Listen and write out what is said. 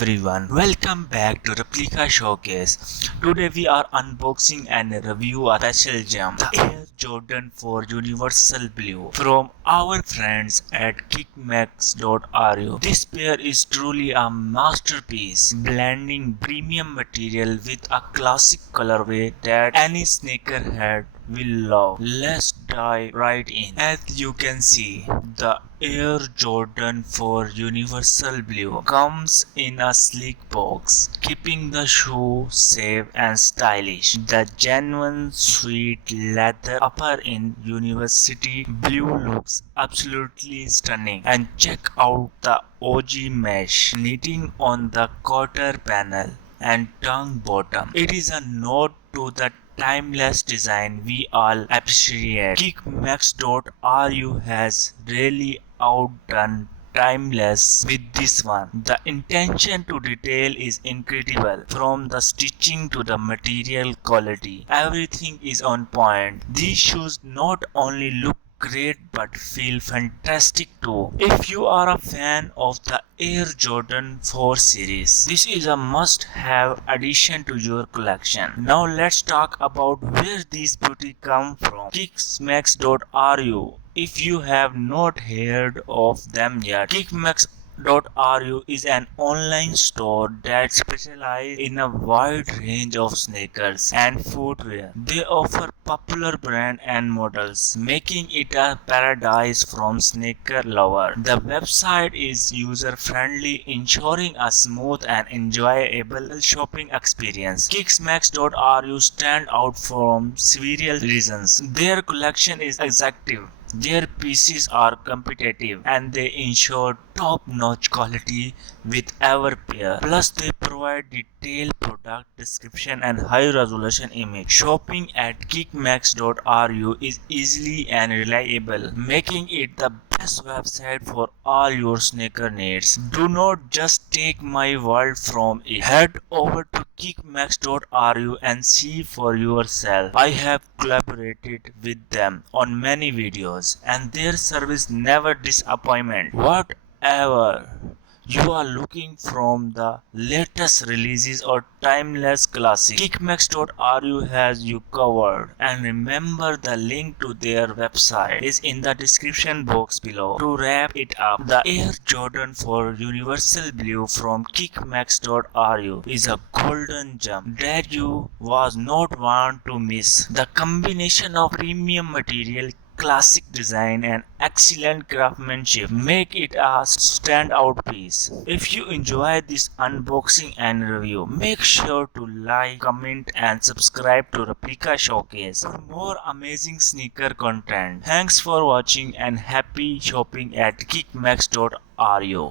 everyone, welcome back to Replica Showcase. Today we are unboxing and review a special gem, the Air Jordan 4 Universal Blue from our friends at kickmax.ru. This pair is truly a masterpiece, blending premium material with a classic colorway that any sneakerhead will love. Let's dive right in. As you can see, the Air Jordan 4 Universal Blue comes in a sleek box, keeping the shoe safe and stylish. The genuine sweet leather upper in University Blue looks absolutely stunning. And check out the OG mesh knitting on the quarter panel and tongue bottom. It is a nod to the timeless design we all appreciate. Kickmax.ru has really outdone timeless with this one. The intention to detail is incredible. From the stitching to the material quality, everything is on point. These shoes not only look great but feel fantastic too. If you are a fan of the Air Jordan 4 series, this is a must-have addition to your collection. Now let's talk about where these beauty come from. Kickmax.ru. If you have not heard of them yet, Kickmax.ru is an online store that specializes in a wide range of sneakers and footwear. They offer popular brands and models, making it a paradise from sneaker lovers. The website is user-friendly, ensuring a smooth and enjoyable shopping experience. Kickmax.ru stand out for several reasons. Their collection is exhaustive. Their pieces are competitive and they ensure top-notch quality with every pair. Plus, they provide detailed product description and high-resolution image. Shopping at kickmax.ru is easy and reliable, making it the best website for all your sneaker needs. Do not just take my word from it. Head over to kickmax.ru and see for yourself. I have collaborated with them on many videos and their service never disappointment. Whatever you are looking from the latest releases or timeless classics, Kickmax.ru has you covered. And remember, the link to their website is in the description box below. To wrap it up, the Air Jordan 4 Universal Blue from Kickmax.ru is a golden gem that you was not want to miss. The combination of premium material, classic design and excellent craftsmanship make it a standout piece. If you enjoy this unboxing and review, make sure to like, comment and subscribe to Replica Showcase for more amazing sneaker content. Thanks for watching and happy shopping at kickmax.ru.